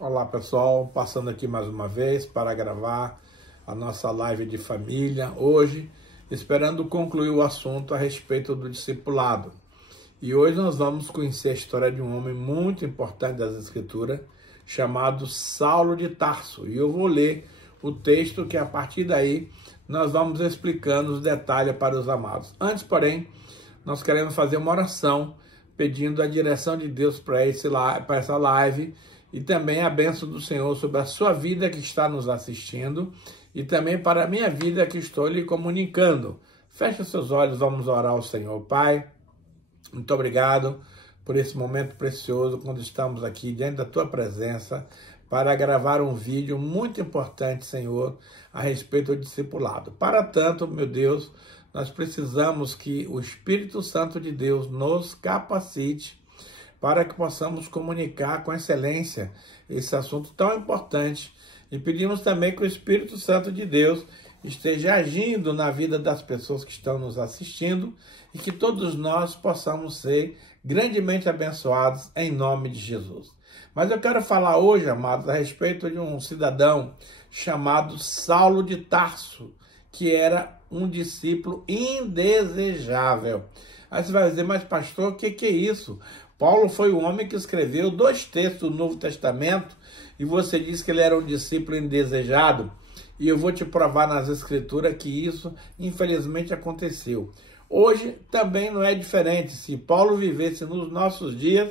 Olá pessoal, passando aqui mais uma vez para gravar a nossa live de família hoje, esperando concluir o assunto a respeito do discipulado. E hoje nós vamos conhecer a história de um homem muito importante das Escrituras, chamado Saulo de Tarso. E eu vou ler o texto que a partir daí nós vamos explicando os detalhes para os amados. Antes, porém, nós queremos fazer uma oração pedindo a direção de Deus para essa live e também a bênção do Senhor sobre a sua vida que está nos assistindo e também para a minha vida que estou lhe comunicando. Feche os seus olhos, vamos orar ao Senhor. Pai, muito obrigado por esse momento precioso quando estamos aqui diante da tua presença para gravar um vídeo muito importante, Senhor, a respeito do discipulado. Para tanto, meu Deus, nós precisamos que o Espírito Santo de Deus nos capacite para que possamos comunicar com excelência esse assunto tão importante. E pedimos também que o Espírito Santo de Deus esteja agindo na vida das pessoas que estão nos assistindo e que todos nós possamos ser grandemente abençoados em nome de Jesus. Mas eu quero falar hoje, amados, a respeito de um cidadão chamado Saulo de Tarso, que era um discípulo indesejável. Aí você vai dizer, mas pastor, o que é isso? Paulo foi o homem que escreveu 2 textos do Novo Testamento e você diz que ele era um discípulo indesejado. E eu vou te provar nas Escrituras que isso, infelizmente, aconteceu. Hoje também não é diferente. Se Paulo vivesse nos nossos dias,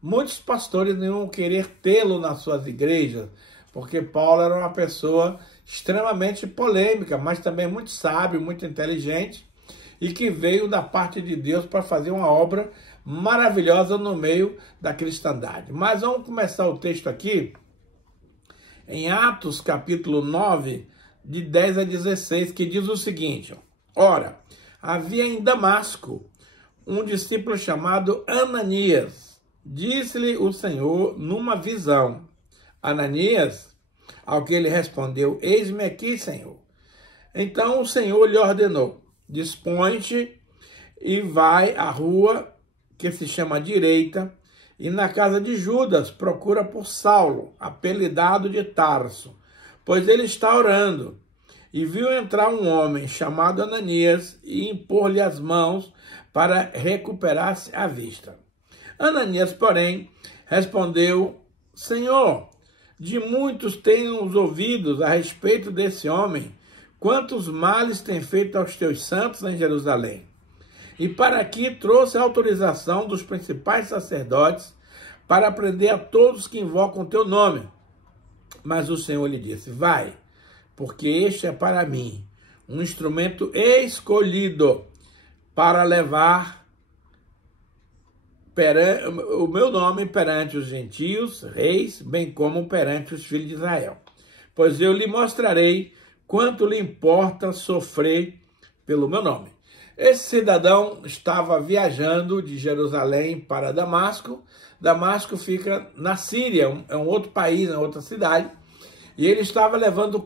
muitos pastores não iam querer tê-lo nas suas igrejas, porque Paulo era uma pessoa extremamente polêmica, mas também muito sábio, muito inteligente, e que veio da parte de Deus para fazer uma obra maravilhosa no meio da cristandade. Mas vamos começar o texto aqui, em Atos capítulo 9, de 10 a 16, que diz o seguinte: Ora, havia em Damasco um discípulo chamado Ananias. Disse-lhe o Senhor numa visão: Ananias, ao que ele respondeu: Eis-me aqui, Senhor. Então o Senhor lhe ordenou: Dispõe-te e vai à rua que se chama Direita, e na casa de Judas procura por Saulo, apelidado de Tarso, pois ele está orando. E viu entrar um homem chamado Ananias e impor-lhe as mãos para recuperar-se a vista. Ananias, porém, respondeu: Senhor, de muitos tenho os ouvidos a respeito desse homem, quantos males tem feito aos teus santos em Jerusalém. E para aqui trouxe a autorização dos principais sacerdotes para prender a todos que invocam o teu nome. Mas o Senhor lhe disse: Vai, porque este é para mim um instrumento escolhido para levar o meu nome perante os gentios, reis, bem como perante os filhos de Israel. Pois eu lhe mostrarei quanto lhe importa sofrer pelo meu nome. Esse cidadão estava viajando de Jerusalém para Damasco. Damasco fica na Síria, é um outro país, é outra cidade. E ele estava levando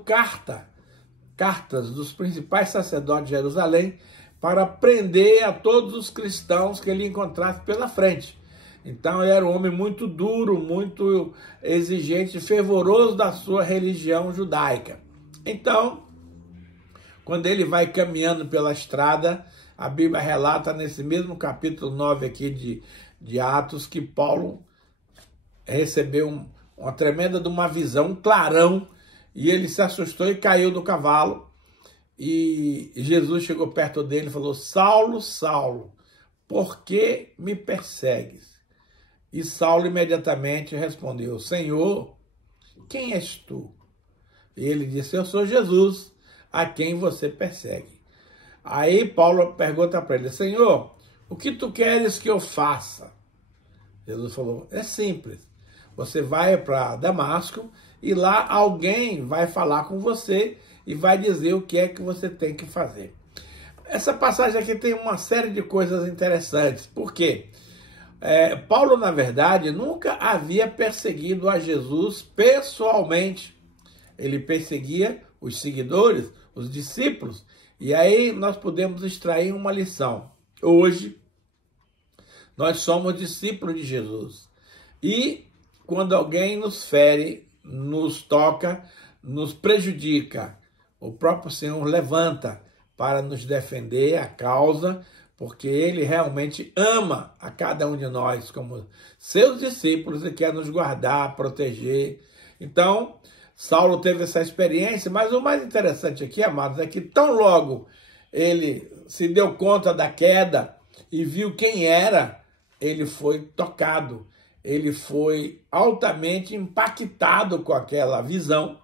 cartas dos principais sacerdotes de Jerusalém para prender a todos os cristãos que ele encontrasse pela frente. Então ele era um homem muito duro, muito exigente, fervoroso da sua religião judaica. Então, quando ele vai caminhando pela estrada, a Bíblia relata nesse mesmo capítulo 9 aqui de Atos que Paulo recebeu uma tremenda de uma visão, um clarão, e ele se assustou e caiu do cavalo. E Jesus chegou perto dele e falou: Saulo, Saulo, por que me persegues? E Saulo imediatamente respondeu: Senhor, quem és tu? E ele disse: Eu sou Jesus, a quem você persegue. Aí Paulo pergunta para ele: Senhor, o que tu queres que eu faça? Jesus falou: é simples. Você vai para Damasco e lá alguém vai falar com você e vai dizer o que é que você tem que fazer. Essa passagem aqui tem uma série de coisas interessantes. Por quê? Paulo, na verdade, nunca havia perseguido a Jesus pessoalmente. Ele perseguia os seguidores, os discípulos. E aí nós podemos extrair uma lição. Hoje, nós somos discípulos de Jesus. E quando alguém nos fere, nos toca, nos prejudica, o próprio Senhor levanta para nos defender a causa, porque Ele realmente ama a cada um de nós como seus discípulos e quer nos guardar, proteger. Então, Saulo teve essa experiência, mas o mais interessante aqui, amados, é que tão logo ele se deu conta da queda e viu quem era, ele foi tocado, ele foi altamente impactado com aquela visão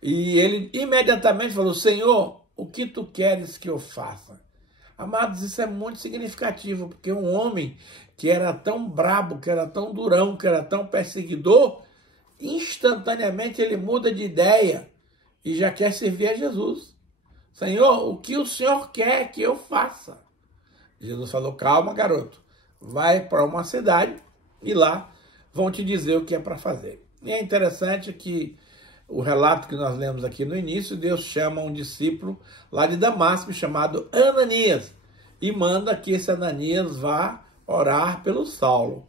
e ele imediatamente falou: Senhor, o que tu queres que eu faça? Amados, isso é muito significativo, porque um homem que era tão brabo, que era tão durão, que era tão perseguidor, instantaneamente ele muda de ideia e já quer servir a Jesus. Senhor, o que o Senhor quer que eu faça? Jesus falou: calma, garoto, vai para uma cidade e lá vão te dizer o que é para fazer. E é interessante que o relato que nós lemos aqui no início, Deus chama um discípulo lá de Damasco chamado Ananias e manda que esse Ananias vá orar pelo Saulo.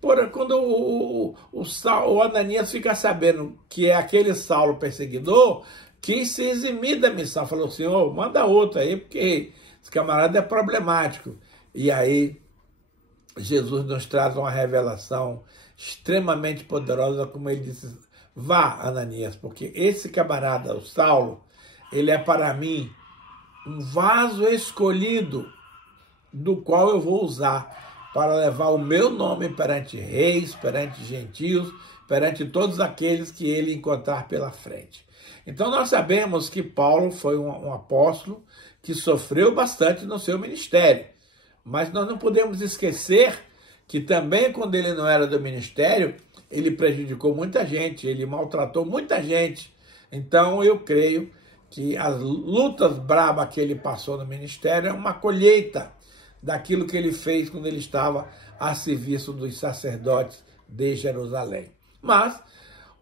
Porém, quando o Ananias fica sabendo que é aquele Saulo perseguidor, quis se eximir da missão. Falou: Senhor, manda outro aí, porque esse camarada é problemático. E aí Jesus nos traz uma revelação extremamente poderosa, como ele disse: vá, Ananias, porque esse camarada, o Saulo, ele é para mim um vaso escolhido, do qual eu vou usar para levar o meu nome perante reis, perante gentios, perante todos aqueles que ele encontrar pela frente. Então nós sabemos que Paulo foi um apóstolo que sofreu bastante no seu ministério, mas nós não podemos esquecer que também quando ele não era do ministério, ele prejudicou muita gente, ele maltratou muita gente. Então eu creio que as lutas brabas que ele passou no ministério é uma colheita daquilo que ele fez quando ele estava a serviço dos sacerdotes de Jerusalém. Mas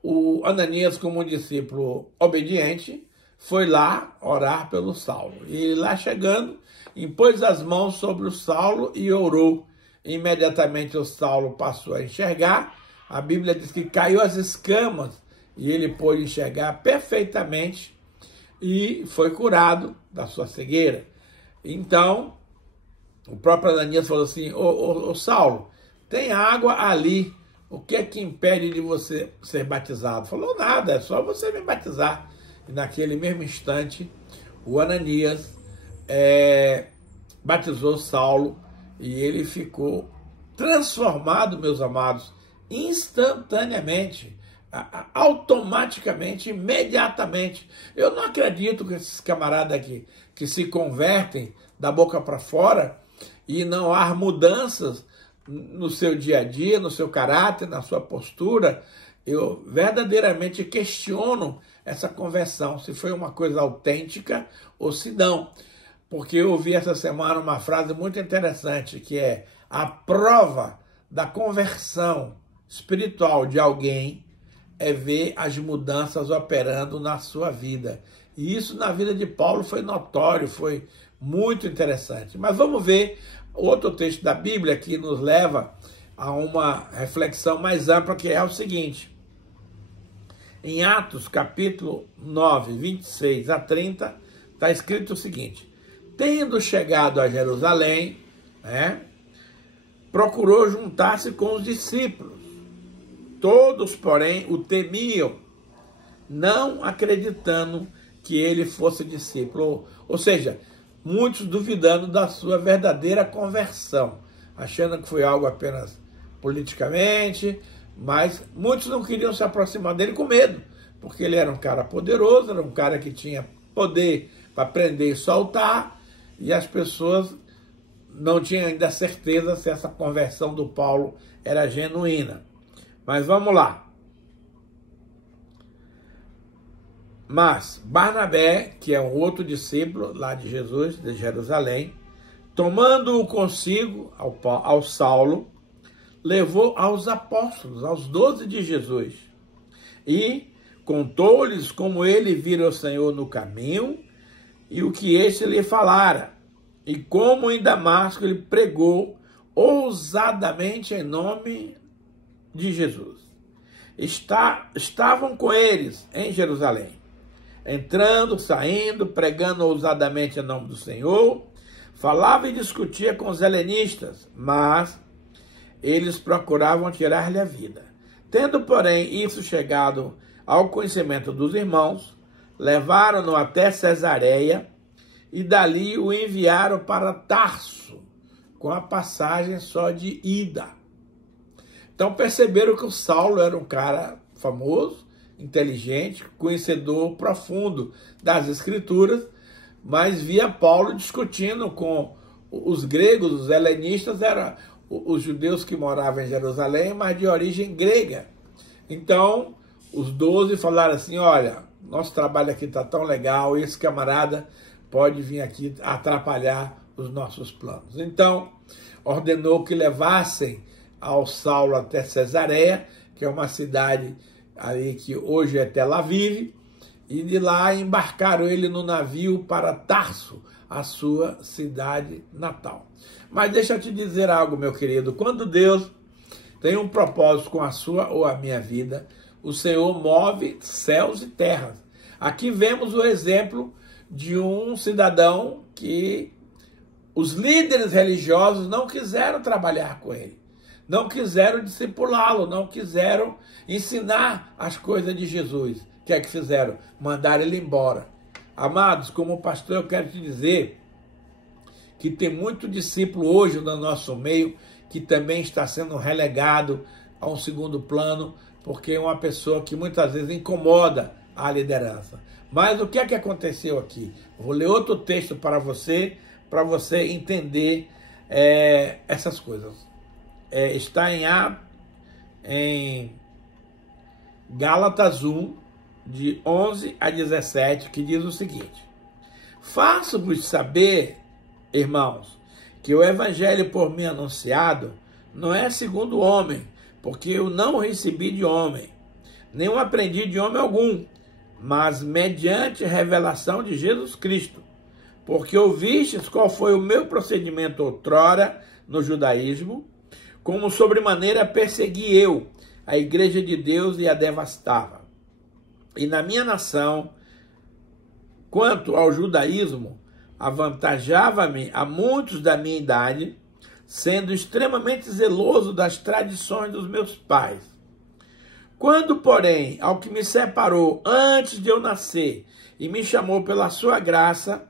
o Ananias, como um discípulo obediente, foi lá orar pelo Saulo. E lá chegando, impôs as mãos sobre o Saulo e orou. Imediatamente o Saulo passou a enxergar. A Bíblia diz que caiu as escamas e ele pôde enxergar perfeitamente e foi curado da sua cegueira. Então, o próprio Ananias falou assim: ô Saulo, tem água ali, o que é que impede de você ser batizado? Falou: nada, é só você me batizar. E naquele mesmo instante, o Ananias batizou Saulo e ele ficou transformado, meus amados, instantaneamente, automaticamente, imediatamente. Eu não acredito que esses camaradas aqui que se convertem da boca para fora e não há mudanças no seu dia a dia, no seu caráter, na sua postura. Eu verdadeiramente questiono essa conversão, se foi uma coisa autêntica ou se não. Porque eu ouvi essa semana uma frase muito interessante, que é: a prova da conversão espiritual de alguém é ver as mudanças operando na sua vida. E isso na vida de Paulo foi notório, foi muito interessante. Mas vamos ver outro texto da Bíblia que nos leva a uma reflexão mais ampla, que é o seguinte. Em Atos, capítulo 9, 26 a 30, está escrito o seguinte: tendo chegado a Jerusalém, procurou juntar-se com os discípulos. Todos, porém, o temiam, não acreditando que ele fosse discípulo. Ou seja, muitos duvidando da sua verdadeira conversão, achando que foi algo apenas politicamente, mas muitos não queriam se aproximar dele com medo, porque ele era um cara poderoso, era um cara que tinha poder para prender e soltar, e as pessoas não tinham ainda certeza se essa conversão do Paulo era genuína. Mas vamos lá. Mas Barnabé, que é um outro discípulo lá de Jesus, de Jerusalém, tomando-o consigo ao Saulo, levou aos apóstolos, aos 12 de Jesus, e contou-lhes como ele vira o Senhor no caminho e o que este lhe falara, e como em Damasco ele pregou ousadamente em nome de Jesus. estavam com eles em Jerusalém, entrando, saindo, pregando ousadamente em nome do Senhor. Falava e discutia com os helenistas, mas eles procuravam tirar-lhe a vida. Tendo, porém, isso chegado ao conhecimento dos irmãos, levaram-no até Cesareia e dali o enviaram para Tarso, com a passagem só de ida. Então perceberam que o Saulo era um cara famoso, inteligente, conhecedor profundo das Escrituras, mas via Paulo discutindo com os gregos, os helenistas, eram os judeus que moravam em Jerusalém, mas de origem grega. Então, os 12 falaram assim, olha, nosso trabalho aqui está tão legal, esse camarada pode vir aqui atrapalhar os nossos planos. Então, ordenou que levassem ao Saulo até Cesareia, que é uma cidade ali que hoje é Tel Aviv, e de lá embarcaram ele no navio para Tarso, a sua cidade natal. Mas deixa eu te dizer algo, meu querido, quando Deus tem um propósito com a sua ou a minha vida, o Senhor move céus e terras. Aqui vemos o exemplo de um cidadão que os líderes religiosos não quiseram trabalhar com ele, não quiseram discipulá-lo, não quiseram ensinar as coisas de Jesus. O que é que fizeram? Mandaram ele embora. Amados, como pastor, eu quero te dizer que tem muito discípulo hoje no nosso meio que também está sendo relegado a um segundo plano, porque é uma pessoa que muitas vezes incomoda a liderança. Mas o que é que aconteceu aqui? Vou ler outro texto para você entender essas coisas. Está em Gálatas 1, de 11 a 17, que diz o seguinte: faço-vos saber, irmãos, que o evangelho por mim anunciado não é segundo o homem, porque eu não o recebi de homem, nem o aprendi de homem algum, mas mediante revelação de Jesus Cristo. Porque ouvistes qual foi o meu procedimento outrora no judaísmo, como sobremaneira persegui eu a igreja de Deus e a devastava. E na minha nação, quanto ao judaísmo, avantajava-me a muitos da minha idade, sendo extremamente zeloso das tradições dos meus pais. Quando, porém, ao que me separou antes de eu nascer e me chamou pela sua graça,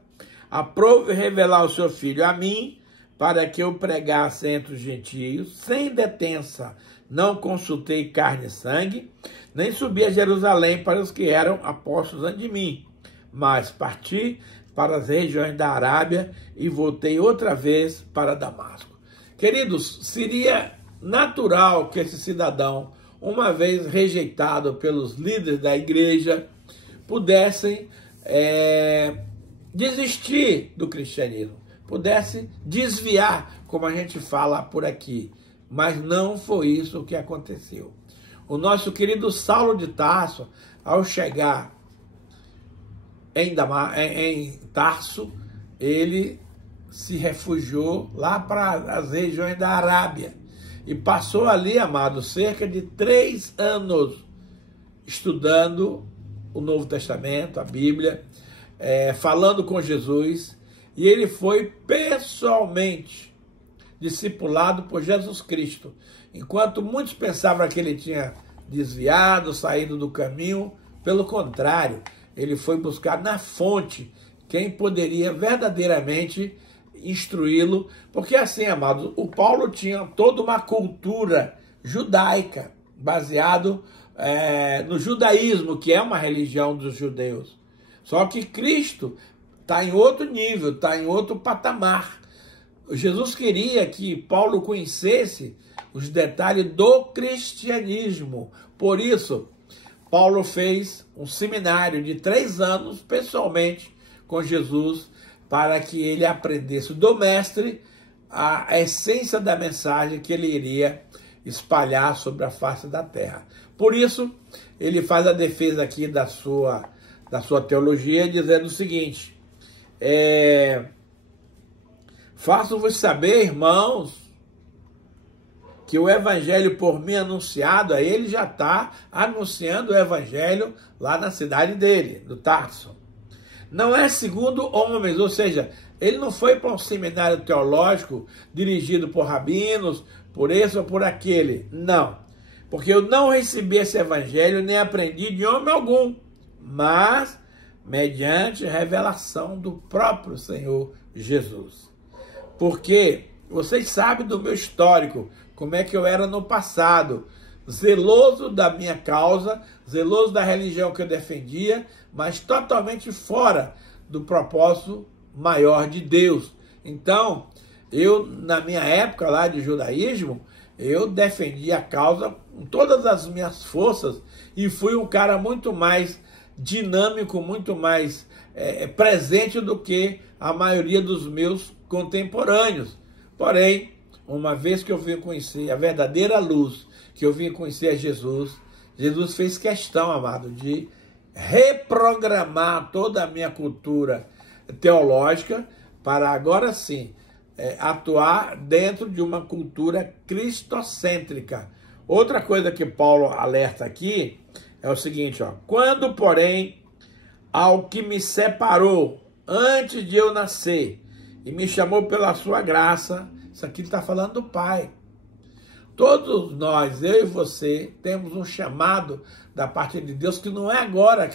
aprove revelar o seu Filho a mim, para que eu pregasse entre os gentios, sem detença, não consultei carne e sangue, nem subi a Jerusalém para os que eram apóstolos antes de mim, mas parti para as regiões da Arábia e voltei outra vez para Damasco. Queridos, seria natural que esse cidadão, uma vez rejeitado pelos líderes da igreja, pudessem desistir do cristianismo, pudesse desviar, como a gente fala por aqui. Mas não foi isso o que aconteceu. O nosso querido Saulo de Tarso, ao chegar em Tarso, ele se refugiou lá para as regiões da Arábia. E passou ali, amado, cerca de 3 anos estudando o Novo Testamento, a Bíblia, falando com Jesus. E ele foi pessoalmente discipulado por Jesus Cristo. Enquanto muitos pensavam que ele tinha desviado, saído do caminho, pelo contrário, ele foi buscar na fonte quem poderia verdadeiramente instruí-lo, porque assim, amados, o Paulo tinha toda uma cultura judaica, baseado no judaísmo, que é uma religião dos judeus. Só que Cristo está em outro nível, está em outro patamar. Jesus queria que Paulo conhecesse os detalhes do cristianismo. Por isso, Paulo fez um seminário de 3 anos, pessoalmente, com Jesus, para que ele aprendesse do mestre a essência da mensagem que ele iria espalhar sobre a face da terra. Por isso, ele faz a defesa aqui da sua teologia, dizendo o seguinte: faço-vos saber, irmãos, que o evangelho por mim anunciado, aí ele já está anunciando o evangelho lá na cidade dele, do Tarso. Não é segundo homens, ou seja, ele não foi para um seminário teológico dirigido por rabinos, por esse ou por aquele. Não, porque eu não recebi esse evangelho nem aprendi de homem algum, mas mediante revelação do próprio Senhor Jesus. Porque vocês sabem do meu histórico, como é que eu era no passado, zeloso da minha causa, zeloso da religião que eu defendia, mas totalmente fora do propósito maior de Deus. Então, eu, na minha época lá de judaísmo, eu defendia a causa com todas as minhas forças e fui um cara muito mais dinâmico, muito mais presente do que a maioria dos meus contemporâneos. Porém, uma vez que eu vim conhecer a verdadeira luz, que eu vim conhecer a Jesus, Jesus fez questão, amado, de reprogramar toda a minha cultura teológica para agora sim atuar dentro de uma cultura cristocêntrica. Outra coisa que Paulo alerta aqui é o seguinte, ó: quando, porém, ao que me separou antes de eu nascer e me chamou pela sua graça, isso aqui está falando do Pai. Todos nós, eu e você, temos um chamado da parte de Deus que não é agora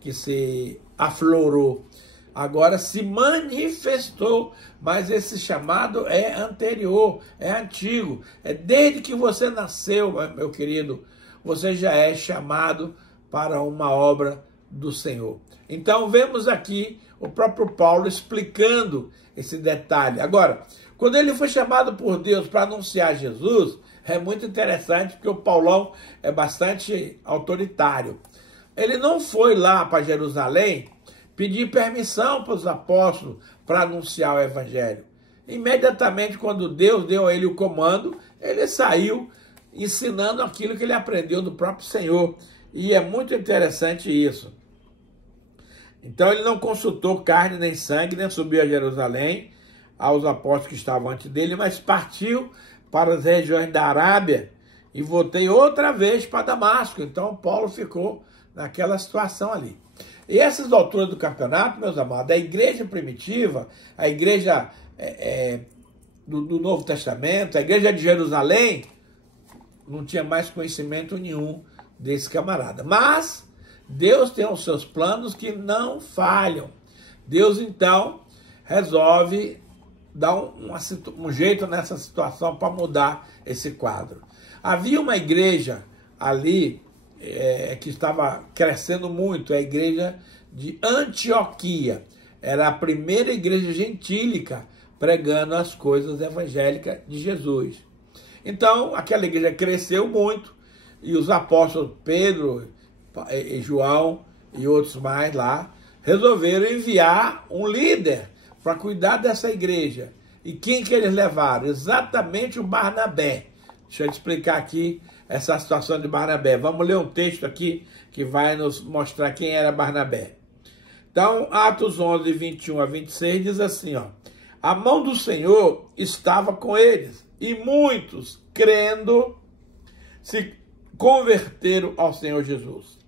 que se aflorou, agora se manifestou, mas esse chamado é anterior, é antigo, é desde que você nasceu, meu querido, você já é chamado para uma obra do Senhor. Então vemos aqui o próprio Paulo explicando esse detalhe. Agora, quando ele foi chamado por Deus para anunciar Jesus, é muito interessante porque o Paulão é bastante autoritário. Ele não foi lá para Jerusalém pedir permissão para os apóstolos para anunciar o evangelho. Imediatamente, quando Deus deu a ele o comando, ele saiu ensinando aquilo que ele aprendeu do próprio Senhor. E é muito interessante isso. Então ele não consultou carne nem sangue, nem subiu a Jerusalém aos apóstolos que estavam antes dele, mas partiu para as regiões da Arábia e voltou outra vez para Damasco. Então Paulo ficou naquela situação ali. E essas alturas do campeonato, meus amados, a igreja primitiva, a igreja do Novo Testamento, a igreja de Jerusalém, não tinha mais conhecimento nenhum desse camarada. Mas Deus tem os seus planos que não falham. Deus, então, resolve dar um jeito nessa situação para mudar esse quadro. Havia uma igreja ali que estava crescendo muito, a igreja de Antioquia. Era a primeira igreja gentílica pregando as coisas evangélicas de Jesus. Então, aquela igreja cresceu muito e os apóstolos Pedro e João e outros mais lá resolveram enviar um líder para cuidar dessa igreja. E quem que eles levaram? Exatamente o Barnabé. Deixa eu te explicar aqui essa situação de Barnabé. Vamos ler um texto aqui que vai nos mostrar quem era Barnabé. Então, Atos 11, 21 a 26 diz assim, ó: a mão do Senhor estava com eles, e muitos, crendo, se converteram ao Senhor Jesus.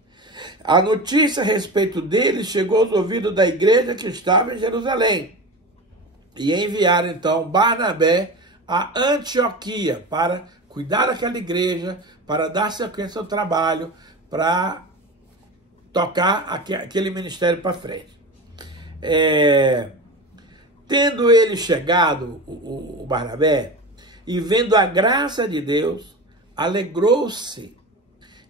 A notícia a respeito deles chegou aos ouvidos da igreja que estava em Jerusalém, e enviaram então Barnabé a Antioquia para cuidar daquela igreja, para dar sequência ao trabalho, para tocar aquele ministério para frente. Tendo ele chegado, o Barnabé, e vendo a graça de Deus, alegrou-se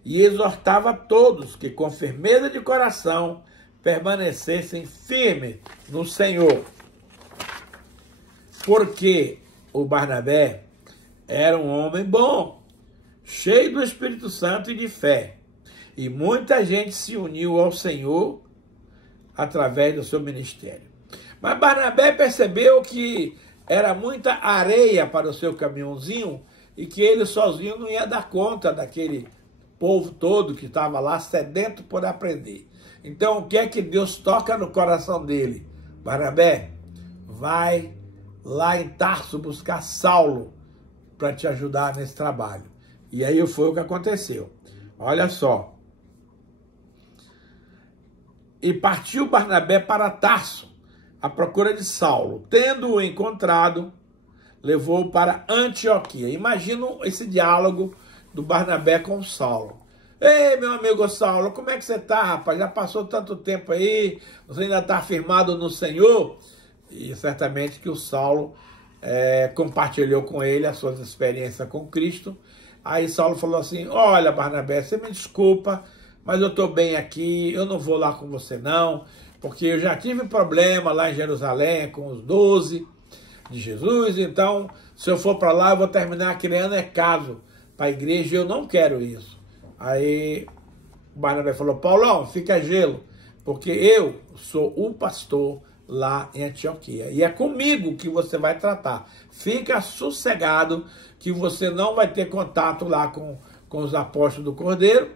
e exortava a todos que com firmeza de coração permanecessem firmes no Senhor. Porque o Barnabé era um homem bom, cheio do Espírito Santo e de fé. E muita gente se uniu ao Senhor através do seu ministério. Mas Barnabé percebeu que era muita areia para o seu caminhãozinho e que ele sozinho não ia dar conta daquele povo todo que estava lá sedento por aprender. Então, o que é que Deus toca no coração dele? Barnabé, vai lá em Tarso buscar Saulo, para te ajudar nesse trabalho. E aí foi o que aconteceu. Olha só. E partiu Barnabé para Tarso, à procura de Saulo. Tendo-o encontrado, levou-o para Antioquia. Imagina esse diálogo do Barnabé com Saulo. Ei, meu amigo Saulo, como é que você está, rapaz? Já passou tanto tempo aí, você ainda está firmado no Senhor? E certamente que o Saulo compartilhou com ele as suas experiências com Cristo. Aí Saulo falou assim, olha Barnabé, você me desculpa, mas eu estou bem aqui, eu não vou lá com você não, porque eu já tive problema lá em Jerusalém com os 12 de Jesus, então se eu for para lá eu vou terminar criando caso para a igreja e eu não quero isso. Aí Barnabé falou, Paulão, fica gelo, porque eu sou o pastor lá em Antioquia. E é comigo que você vai tratar. Fica sossegado que você não vai ter contato lá com os apóstolos do Cordeiro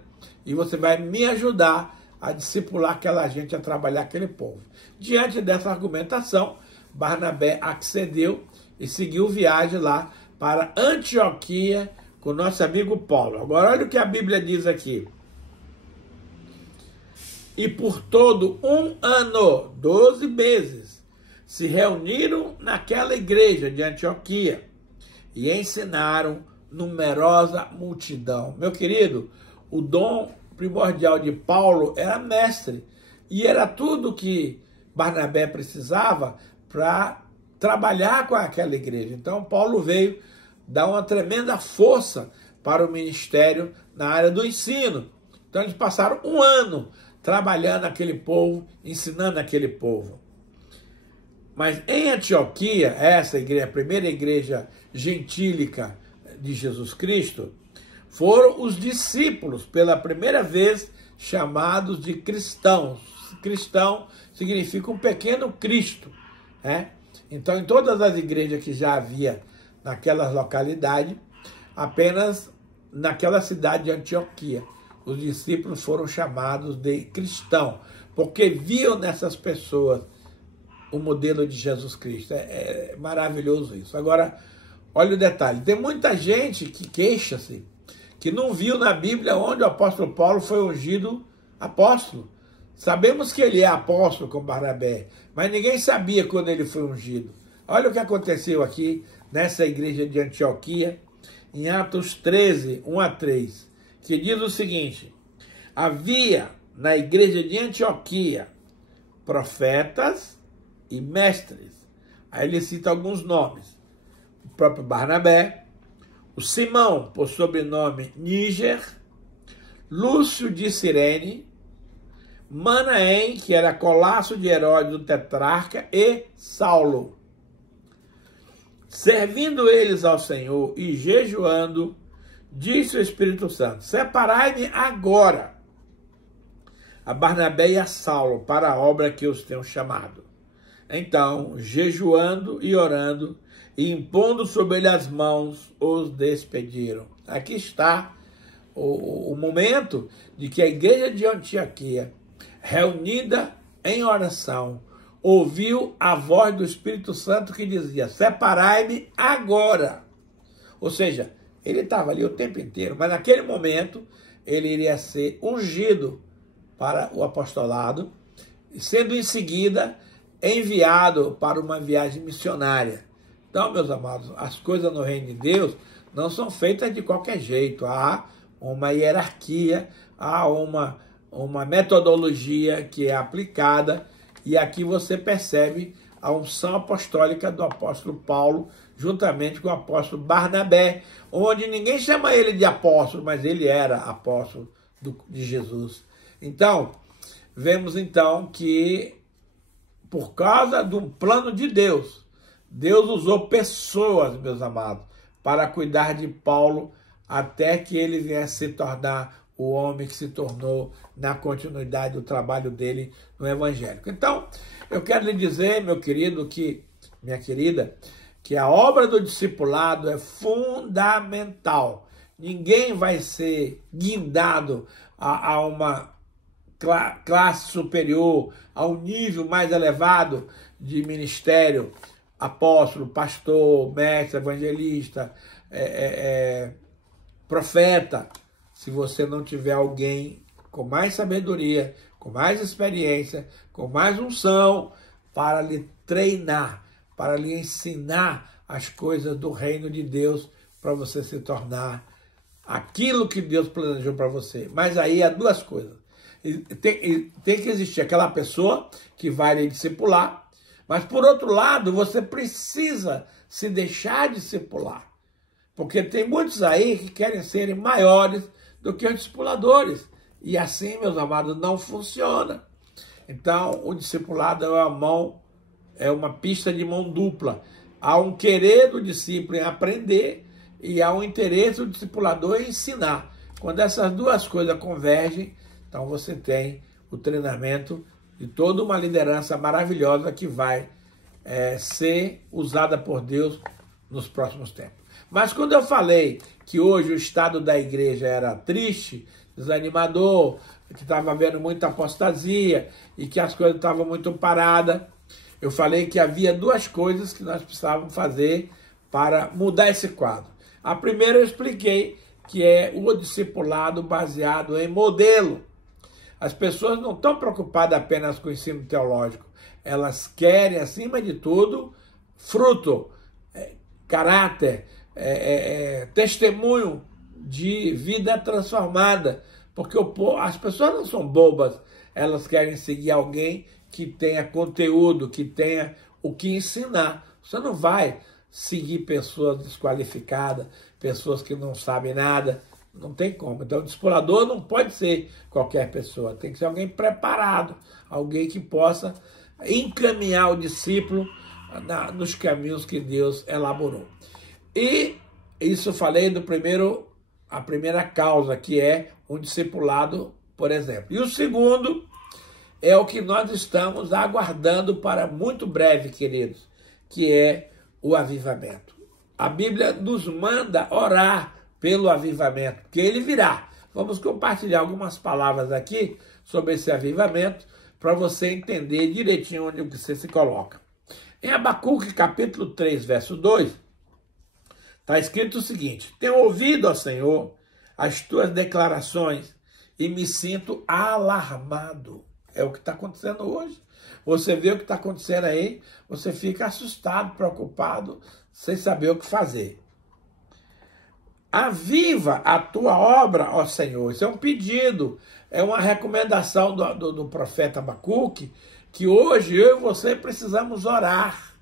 e você vai me ajudar a discipular aquela gente, a trabalhar aquele povo. Diante dessa argumentação, Barnabé accedeu e seguiu viagem lá para Antioquia com o nosso amigo Paulo. Agora olha o que a Bíblia diz aqui. E por todo um ano, 12 meses, se reuniram naquela igreja de Antioquia e ensinaram numerosa multidão. Meu querido, o dom primordial de Paulo era mestre. E era tudo que Barnabé precisava para trabalhar com aquela igreja. Então Paulo veio dar uma tremenda força para o ministério na área do ensino. Então eles passaram um ano trabalhando aquele povo, ensinando aquele povo. Mas em Antioquia, essa igreja, a primeira igreja gentílica de Jesus Cristo, foram os discípulos, pela primeira vez, chamados de cristãos. Cristão significa um pequeno Cristo, né? Então, em todas as igrejas que já havia naquelas localidades, apenas naquela cidade de Antioquia, os discípulos foram chamados de cristão, porque viam nessas pessoas o modelo de Jesus Cristo. É maravilhoso isso. Agora, olha o detalhe. Tem muita gente que queixa-se, que não viu na Bíblia onde o apóstolo Paulo foi ungido apóstolo. Sabemos que ele é apóstolo com Barnabé, mas ninguém sabia quando ele foi ungido. Olha o que aconteceu aqui nessa igreja de Antioquia, em Atos 13, 1 a 3. Que diz o seguinte, havia na igreja de Antioquia profetas e mestres. Aí ele cita alguns nomes. O próprio Barnabé, o Simão, por sobrenome Níger, Lúcio de Cirene, Manaém, que era colasso de Herodes o tetrarca, e Saulo. Servindo eles ao Senhor e jejuando, disse o Espírito Santo, separai-me agora a Barnabé e a Saulo para a obra que os tenho chamado. Então, jejuando e orando, e impondo sobre ele as mãos, os despediram. Aqui está o momento de que a igreja de Antioquia, reunida em oração, ouviu a voz do Espírito Santo que dizia, separai-me agora. Ou seja, ele estava ali o tempo inteiro, mas naquele momento ele iria ser ungido para o apostolado, sendo em seguida enviado para uma viagem missionária. Então, meus amados, as coisas no reino de Deus não são feitas de qualquer jeito. Há uma hierarquia, há uma metodologia que é aplicada, e aqui você percebe a unção apostólica do apóstolo Paulo, juntamente com o apóstolo Barnabé, onde ninguém chama ele de apóstolo, mas ele era apóstolo de Jesus. Então, vemos então que, por causa de um plano de Deus, Deus usou pessoas, meus amados, para cuidar de Paulo, até que ele viesse se tornar o homem que se tornou na continuidade do trabalho dele no evangélico. Então, eu quero lhe dizer, meu querido, minha querida, que a obra do discipulado é fundamental. Ninguém vai ser guindado a uma classe superior, a um nível mais elevado de ministério, apóstolo, pastor, mestre, evangelista, profeta, se você não tiver alguém com mais sabedoria, com mais experiência, com mais unção, para lhe treinar, para lhe ensinar as coisas do reino de Deus, para você se tornar aquilo que Deus planejou para você. Mas aí há duas coisas. Tem que existir aquela pessoa que vai lhe discipular, mas por outro lado, você precisa se deixar discipular. Porque tem muitos aí que querem serem maiores do que os discipuladores. E assim, meus amados, não funciona. Então, o discipulado é uma pista de mão dupla. Há um querer do discípulo em aprender e há um interesse do discipulador em ensinar. Quando essas duas coisas convergem, então você tem o treinamento de toda uma liderança maravilhosa que vai ser usada por Deus nos próximos tempos. Mas quando eu falei que hoje o estado da igreja era triste, desanimador, que estava havendo muita apostasia e que as coisas estavam muito paradas, eu falei que havia duas coisas que nós precisávamos fazer para mudar esse quadro. A primeira eu expliquei, que é o discipulado baseado em modelo. As pessoas não estão preocupadas apenas com o ensino teológico, elas querem, acima de tudo, fruto, caráter, testemunho de vida transformada, porque as pessoas não são bobas, elas querem seguir alguém que tenha conteúdo, que tenha o que ensinar. Você não vai seguir pessoas desqualificadas, pessoas que não sabem nada, não tem como. Então o discipulador não pode ser qualquer pessoa, tem que ser alguém preparado, alguém que possa encaminhar o discípulo nos caminhos que Deus elaborou. E isso eu falei a primeira causa, que é um discipulado, por exemplo. E o segundo é o que nós estamos aguardando para muito breve, queridos, que é o avivamento. A Bíblia nos manda orar pelo avivamento, porque ele virá. Vamos compartilhar algumas palavras aqui sobre esse avivamento, para você entender direitinho onde você se coloca. Em Abacuque, capítulo 3, verso 2, está escrito o seguinte: tenho ouvido, ó Senhor, as tuas declarações e me sinto alarmado. É o que está acontecendo hoje. Você vê o que está acontecendo aí, você fica assustado, preocupado, sem saber o que fazer. Aviva a tua obra, ó Senhor. Isso é um pedido, é uma recomendação do profeta Abacuque, que hoje eu e você precisamos orar,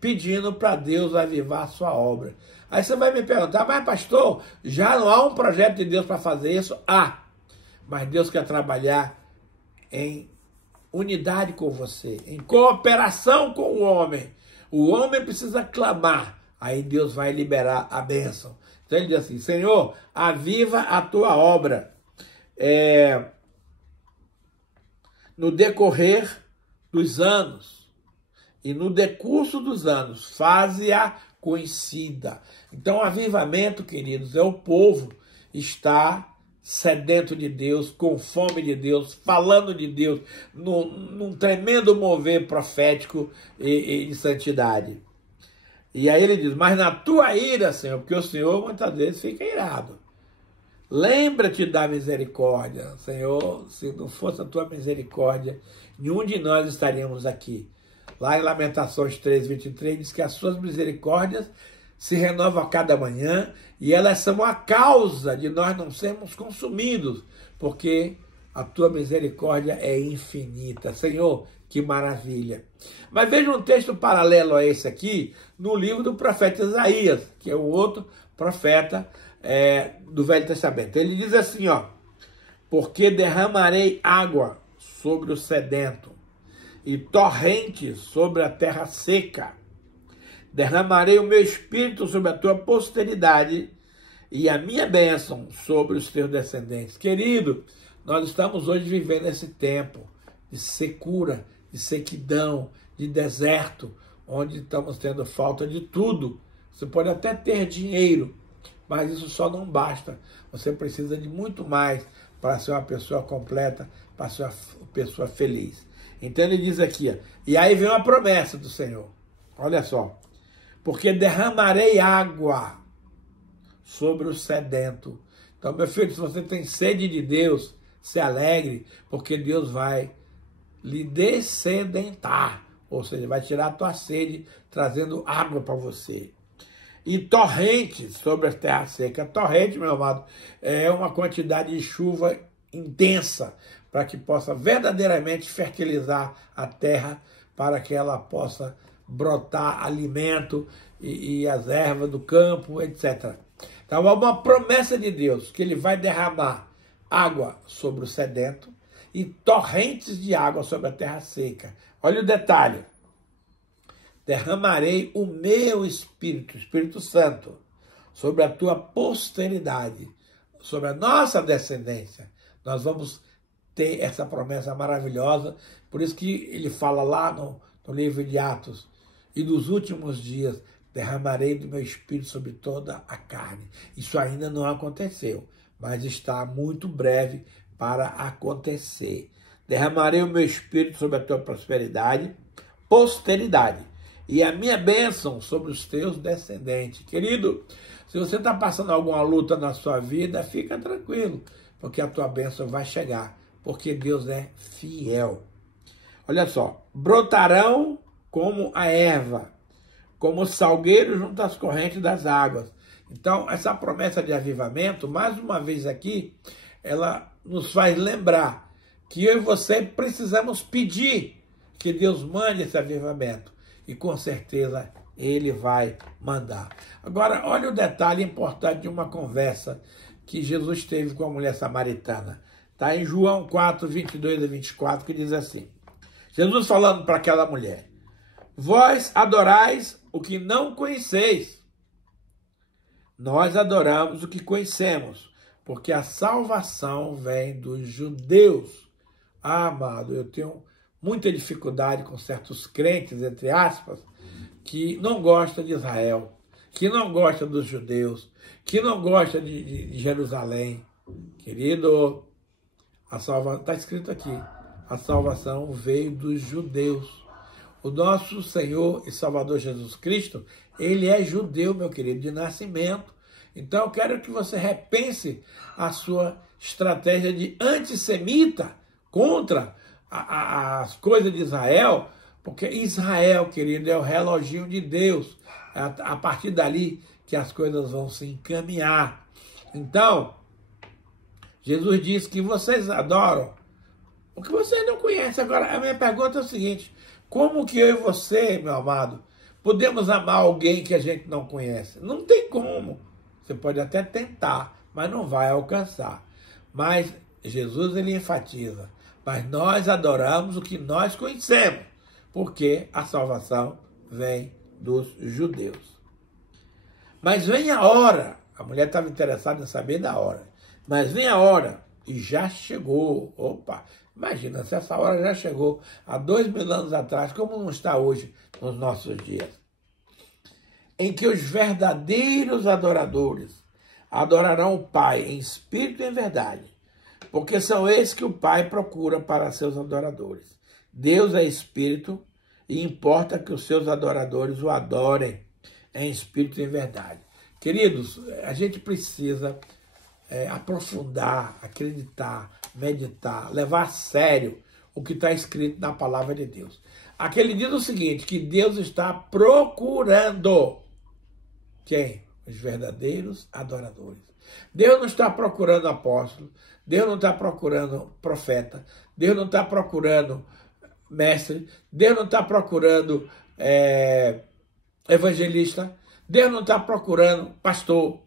pedindo para Deus avivar a sua obra. Aí você vai me perguntar, mas pastor, já não há um projeto de Deus para fazer isso? Mas Deus quer trabalhar em unidade com você, em cooperação com o homem. O homem precisa clamar, aí Deus vai liberar a bênção. Então ele diz assim: Senhor, aviva a tua obra no decorrer dos anos e no decurso dos anos, faze-a conhecida. Então, avivamento, queridos, é o povo estar sedento de Deus, com fome de Deus, falando de Deus, num tremendo mover profético e de santidade. E aí ele diz: mas na tua ira, Senhor, porque o Senhor muitas vezes fica irado. Lembra-te da misericórdia, Senhor, se não fosse a tua misericórdia, nenhum de nós estaríamos aqui. Lá em Lamentações 3:23 diz que as suas misericórdias se renovam a cada manhã e elas são a causa de nós não sermos consumidos, porque a tua misericórdia é infinita. Senhor, que maravilha. Mas veja um texto paralelo a esse aqui, no livro do profeta Isaías, que é o outro profeta do Velho Testamento. Ele diz assim, porque derramarei água sobre o sedento e torrentes sobre a terra seca. Derramarei o meu espírito sobre a tua posteridade e a minha bênção sobre os teus descendentes. Querido, nós estamos hoje vivendo esse tempo de secura, de sequidão, de deserto, onde estamos tendo falta de tudo. Você pode até ter dinheiro, mas isso só não basta. Você precisa de muito mais para ser uma pessoa completa, para ser uma pessoa feliz. Então ele diz aqui, e aí vem uma promessa do Senhor. Olha só. Porque derramarei água sobre o sedento. Então, meu filho, se você tem sede de Deus, se alegre, porque Deus vai lhe dessedentar, ou seja, vai tirar a tua sede, trazendo água para você. E torrentes sobre a terra seca. Torrente, meu amado, é uma quantidade de chuva intensa, para que possa verdadeiramente fertilizar a terra, para que ela possa brotar alimento e as ervas do campo, etc. Então, é uma promessa de Deus, que ele vai derramar água sobre o sedento e torrentes de água sobre a terra seca. Olha o detalhe. Derramarei o meu Espírito, Espírito Santo, sobre a tua posteridade, sobre a nossa descendência. Nós vamos ter essa promessa maravilhosa. Por isso que ele fala lá no livro de Atos, e nos últimos dias derramarei do meu Espírito sobre toda a carne. Isso ainda não aconteceu, mas está muito breve para acontecer. Derramarei o meu Espírito sobre a tua prosperidade, posteridade, e a minha bênção sobre os teus descendentes. Querido, se você está passando alguma luta na sua vida, fica tranquilo, porque a tua bênção vai chegar, porque Deus é fiel. Olha só, brotarão como a erva, como o salgueiro junto às correntes das águas. Então, essa promessa de avivamento, mais uma vez aqui, ela nos faz lembrar que eu e você precisamos pedir que Deus mande esse avivamento. E com certeza ele vai mandar. Agora, olha o detalhe importante de uma conversa que Jesus teve com a mulher samaritana. Está em João 4, 22 a 24, que diz assim. Jesus falando para aquela mulher. Vós adorais o que não conheceis. Nós adoramos o que conhecemos, porque a salvação vem dos judeus. Ah, amado, eu tenho muita dificuldade com certos crentes, entre aspas, que não gostam de Israel, que não gostam dos judeus, que não gostam de Jerusalém. Querido, está escrito aqui, a salvação veio dos judeus. O nosso Senhor e Salvador Jesus Cristo, ele é judeu, meu querido, de nascimento. Então eu quero que você repense a sua estratégia de antissemita contra as coisas de Israel, porque Israel, querido, é o reloginho de Deus. É a partir dali que as coisas vão se encaminhar. Então, Jesus disse que vocês adoram o que vocês não conhecem. Agora, a minha pergunta é o seguinte, como que eu e você, meu amado, podemos amar alguém que a gente não conhece? Não tem como. Você pode até tentar, mas não vai alcançar. Mas Jesus, ele enfatiza. Mas nós adoramos o que nós conhecemos, porque a salvação vem dos judeus. Mas vem a hora, a mulher estava interessada em saber da hora, mas vem a hora, e já chegou. Opa, imagina, se essa hora já chegou há 2000 anos atrás, como não está hoje nos nossos dias, em que os verdadeiros adoradores adorarão o Pai em espírito e em verdade, porque são esses que o Pai procura para seus adoradores. Deus é espírito e importa que os seus adoradores o adorem em espírito e em verdade. Queridos, a gente precisa aprofundar, acreditar, meditar, levar a sério o que está escrito na palavra de Deus. Aqui ele diz o seguinte, que Deus está procurando quem? Os verdadeiros adoradores. Deus não está procurando apóstolo, Deus não está procurando profeta, Deus não está procurando mestre, Deus não está procurando evangelista, Deus não está procurando pastor,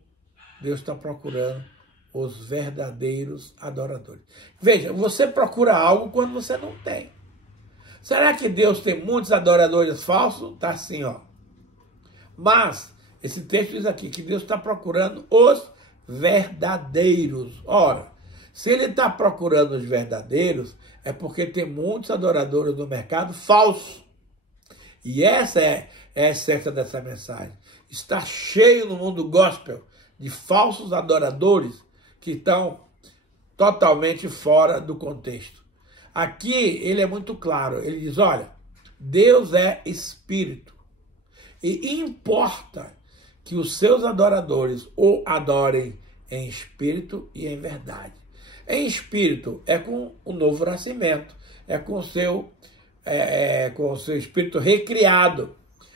Deus está procurando os verdadeiros adoradores. Veja, você procura algo quando você não tem. Será que Deus tem muitos adoradores falsos? Está assim, ó. Mas esse texto diz aqui que Deus está procurando os verdadeiros. Ora, se ele está procurando os verdadeiros, é porque tem muitos adoradores no mercado falsos. E essa é a essência dessa mensagem. Está cheio no mundo gospel de falsos adoradores que estão totalmente fora do contexto. Aqui ele é muito claro. Ele diz, olha, Deus é espírito. E importa que os seus adoradores o adorem em espírito e em verdade. Em espírito é com o novo nascimento, é com o seu espírito recriado.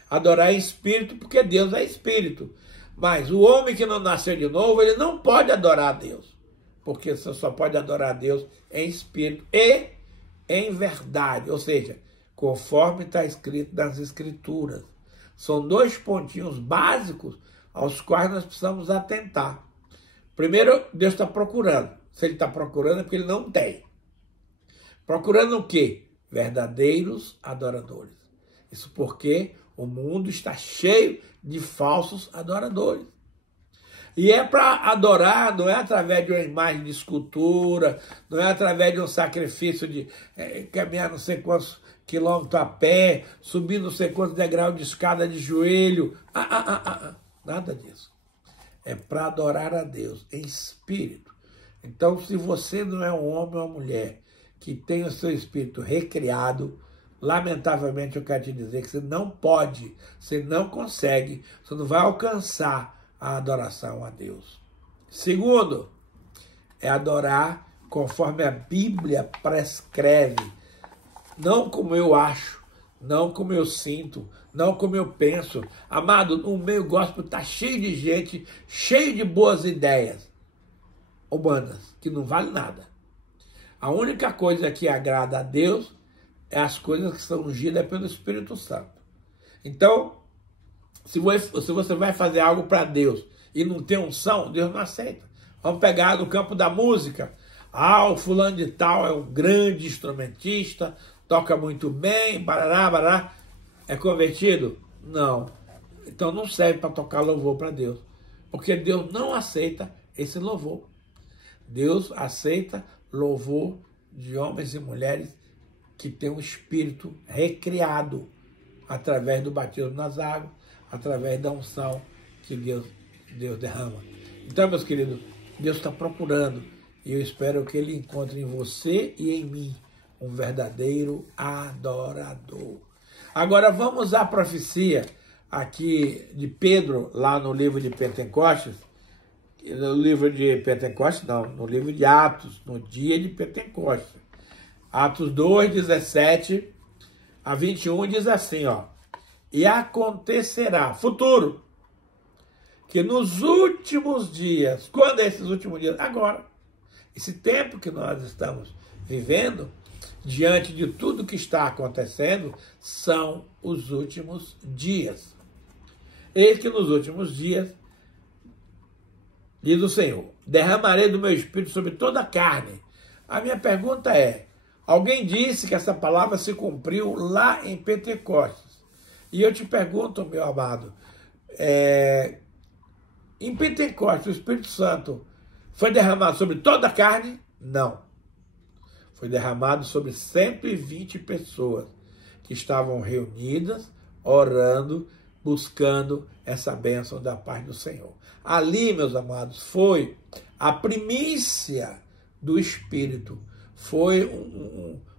Adorar em espírito, porque Deus é espírito. Mas o homem que não nasceu de novo, ele não pode adorar a Deus. Porque você só pode adorar a Deus em espírito e em verdade. Ou seja, conforme está escrito nas Escrituras. São dois pontinhos básicos aos quais nós precisamos atentar. Primeiro, Deus está procurando. Se ele está procurando é porque ele não tem. Procurando o quê? Verdadeiros adoradores. Isso porque o mundo está cheio de falsos adoradores. E é para adorar, não é através de uma imagem de escultura, não é através de um sacrifício de caminhar não sei quantos quilômetros a pé, subir não sei quantos degraus de escada de joelho. Nada disso. É para adorar a Deus em espírito. Então, se você não é um homem ou uma mulher que tem o seu espírito recriado, lamentavelmente eu quero te dizer que você não pode, você não consegue, você não vai alcançar a adoração a Deus. Segundo, é adorar conforme a Bíblia prescreve, não como eu acho, não como eu sinto, não como eu penso. Amado, no meio gospel está cheio de gente, cheio de boas ideias humanas, que não vale nada. A única coisa que agrada a Deus é as coisas que são ungidas pelo Espírito Santo. Então, se você vai fazer algo para Deus e não tem unção, Deus não aceita. Vamos pegar no campo da música. O fulano de tal é um grande instrumentista, toca muito bem, barará, barará. É convertido? Não. Então não serve para tocar louvor para Deus. Porque Deus não aceita esse louvor. Deus aceita louvor de homens e mulheres que têm um espírito recriado através do batismo nas águas, através da unção que Deus derrama. Então, meus queridos, Deus está procurando e eu espero que Ele encontre em você e em mim um verdadeiro adorador. Agora vamos à profecia aqui de Pedro, lá no livro de Pentecostes, no livro de Pentecostes não, no livro de Atos, no dia de Pentecostes. Atos 2, 17 a 21 diz assim, e acontecerá, futuro, que nos últimos dias, quando é esses últimos dias? Agora. Esse tempo que nós estamos vivendo, diante de tudo que está acontecendo, são os últimos dias. Eis que nos últimos dias, diz o Senhor, derramarei do meu espírito sobre toda a carne. A minha pergunta é, alguém disse que essa palavra se cumpriu lá em Pentecostes. E eu te pergunto, meu amado, em Pentecostes o Espírito Santo foi derramado sobre toda a carne? Não. Foi derramado sobre 120 pessoas que estavam reunidas, orando, buscando essa bênção da paz do Senhor. Ali, meus amados, foi a primícia do Espírito. Foi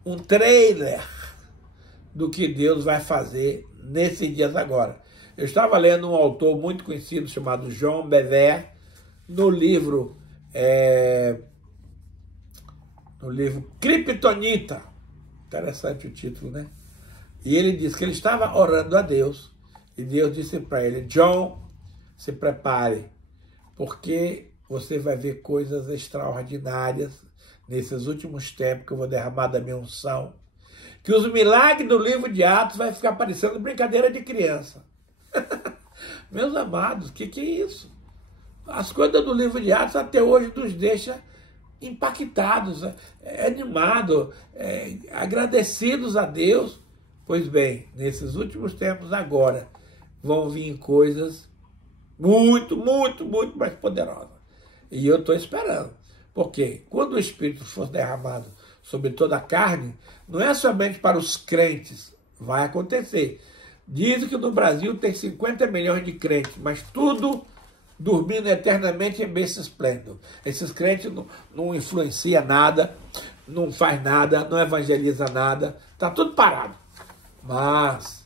um trailer do que Deus vai fazer nesses dias agora. Eu estava lendo um autor muito conhecido chamado John Bevere, no livro Kryptonita. Interessante o título, né? E ele disse que ele estava orando a Deus. E Deus disse para ele, John, se prepare, porque você vai ver coisas extraordinárias nesses últimos tempos que eu vou derramar da minha unção. Que os milagres do livro de Atos vai ficar parecendo brincadeira de criança. Meus amados, o que é isso? As coisas do livro de Atos até hoje nos deixa impactados, animados, agradecidos a Deus. Pois bem, nesses últimos tempos agora, vão vir coisas muito, muito, muito mais poderosas. E eu estou esperando. Porque quando o Espírito for derramado sobre toda a carne, não é somente para os crentes, vai acontecer. Dizem que no Brasil tem 50 milhões de crentes, mas tudo dormindo eternamente em berço esplêndido. Esses crentes não influenciam nada, não faz nada, não evangeliza nada, está tudo parado. Mas,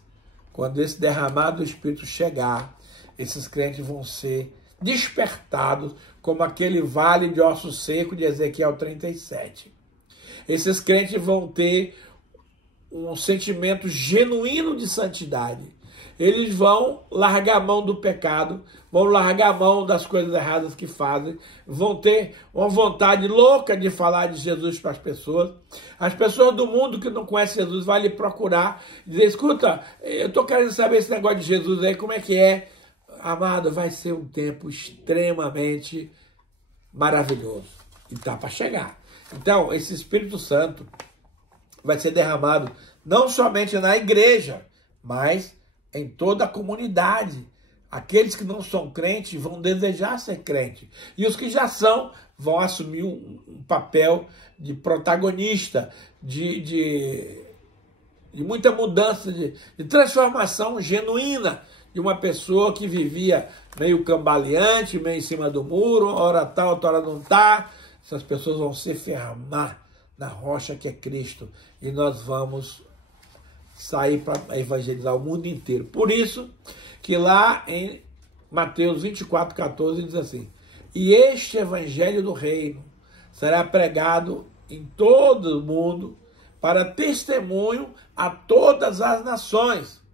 quando esse derramado do Espírito chegar, esses crentes vão ser despertados como aquele vale de ossos secos de Ezequiel 37. Esses crentes vão ter um sentimento genuíno de santidade. Eles vão largar a mão do pecado, vão largar a mão das coisas erradas que fazem, vão ter uma vontade louca de falar de Jesus para as pessoas. As pessoas do mundo que não conhecem Jesus vão lhe procurar e dizer, escuta, eu estou querendo saber esse negócio de Jesus aí, como é que é? Amado, vai ser um tempo extremamente maravilhoso. E está para chegar. Então, esse Espírito Santo vai ser derramado não somente na igreja, mas em toda a comunidade. Aqueles que não são crentes vão desejar ser crente. E os que já são vão assumir um papel de protagonista, de muita mudança, de transformação genuína de uma pessoa que vivia meio cambaleante, meio em cima do muro, hora tá, outra hora não tá. Essas pessoas vão se firmar na rocha que é Cristo. E nós vamos sair para evangelizar o mundo inteiro. Por isso que lá em Mateus 24:14 diz assim, e este evangelho do reino será pregado em todo o mundo para testemunho a todas as nações.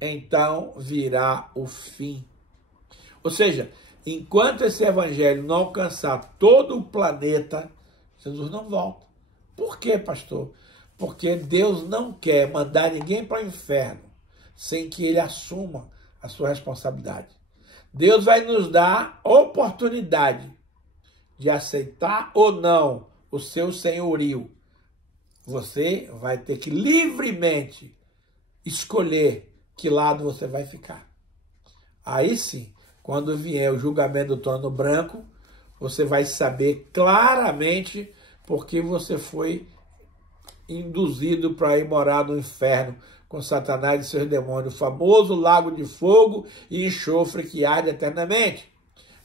Então virá o fim. Ou seja, enquanto esse evangelho não alcançar todo o planeta, Jesus não volta. Por quê, pastor? Porque Deus não quer mandar ninguém para o inferno sem que ele assuma a sua responsabilidade. Deus vai nos dar oportunidade de aceitar ou não o seu senhorio. Você vai ter que livremente escolher que lado você vai ficar. Aí sim, quando vier o julgamento do trono branco, você vai saber claramente porque você foi induzido para ir morar no inferno com Satanás e seus demônios, o famoso lago de fogo e enxofre que arde eternamente,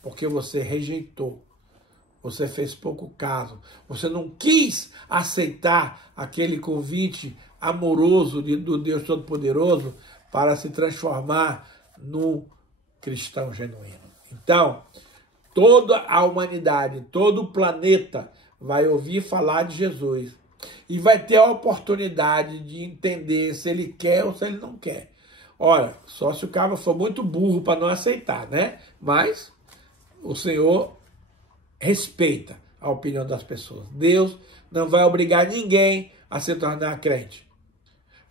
porque você rejeitou, você fez pouco caso, você não quis aceitar aquele convite amoroso do Deus Todo-Poderoso para se transformar no cristão genuíno. Então, toda a humanidade, todo o planeta vai ouvir falar de Jesus e vai ter a oportunidade de entender se ele quer ou se ele não quer. Ora, só se o cara for muito burro para não aceitar, né? Mas o Senhor respeita a opinião das pessoas. Deus não vai obrigar ninguém a se tornar crente.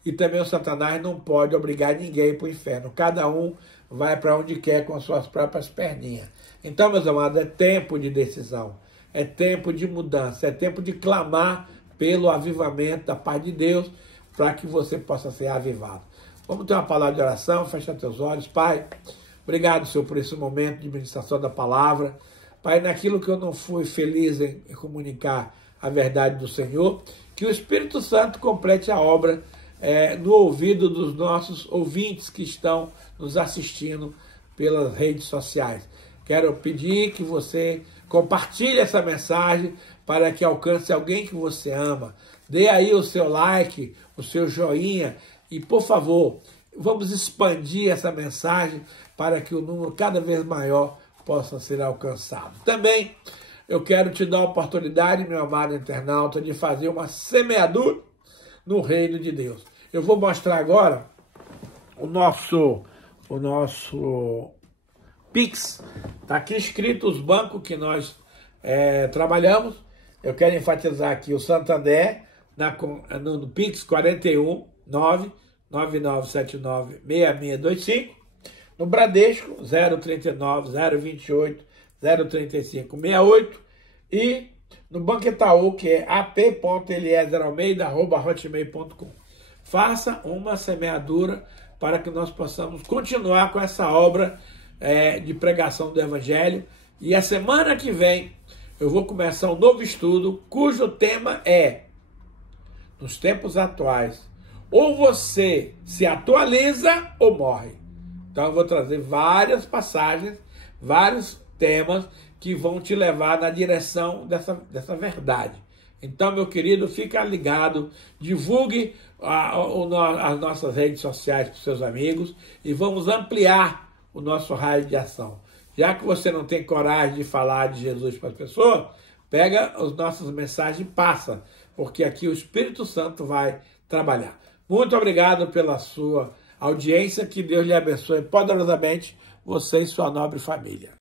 E também o Satanás não pode obrigar ninguém para o inferno. Cada um vai para onde quer com as suas próprias perninhas. Então, meus amados, é tempo de decisão. É tempo de mudança. É tempo de clamar pelo avivamento da paz de Deus para que você possa ser avivado. Vamos ter uma palavra de oração. Fecha teus olhos. Pai, obrigado, Senhor, por esse momento de ministração da palavra. Pai, naquilo que eu não fui feliz em comunicar a verdade do Senhor, que o Espírito Santo complete a obra no ouvido dos nossos ouvintes que estão nos assistindo pelas redes sociais. Quero pedir que você compartilhe essa mensagem para que alcance alguém que você ama. Dê aí o seu like, o seu joinha e, por favor, vamos expandir essa mensagem para que o número cada vez maior possa ser alcançado. Também eu quero te dar a oportunidade, meu amado internauta, de fazer uma semeadura no reino de Deus. Eu vou mostrar agora o nosso Pix. Está aqui escrito os bancos que nós trabalhamos. Eu quero enfatizar aqui o Santander, no Pix 41 99979 6625. No Bradesco 039 028 035 68. E no Banco Itaú, que é ap.elieseralmeida@hotmail.com. Faça uma semeadura para que nós possamos continuar com essa obra de pregação do Evangelho. E a semana que vem eu vou começar um novo estudo, cujo tema é, nos tempos atuais, ou você se atualiza ou morre. Então eu vou trazer várias passagens, vários temas que vão te levar na direção dessa verdade. Então, meu querido, fica ligado, divulgue as nossas redes sociais para os seus amigos e vamos ampliar o nosso raio de ação. Já que você não tem coragem de falar de Jesus para as pessoas, pega as nossas mensagens e passa, porque aqui o Espírito Santo vai trabalhar. Muito obrigado pela sua audiência, que Deus lhe abençoe poderosamente, você e sua nobre família.